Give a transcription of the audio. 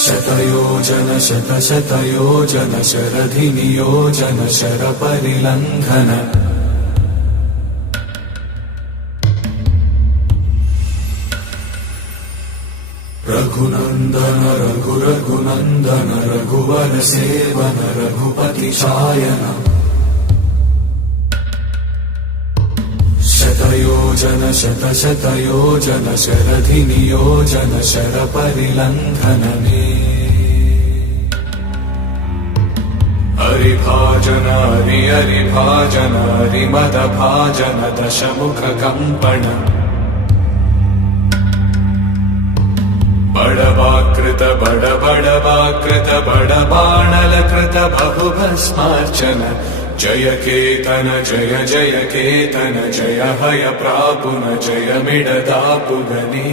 शतयोजन शतशतयोजन शरधिनियोजन शरपरिलङ्घन रघुनन्दन रघुरघुनन्दन रघुवर सेवन रघुपति चायन शतयोजन शतशतयोजन शरधिनियोजन शरपरिलङ्घन हरिभाजन हरिभाजन हरिमदभाजन दशमुखकम्पण बड़वाकृत बड़वाकृत बड़बाणलकृत बहुभस्मार्चन जय केतन जय केतन जय हय प्रापुन जय मिडदापुगनी।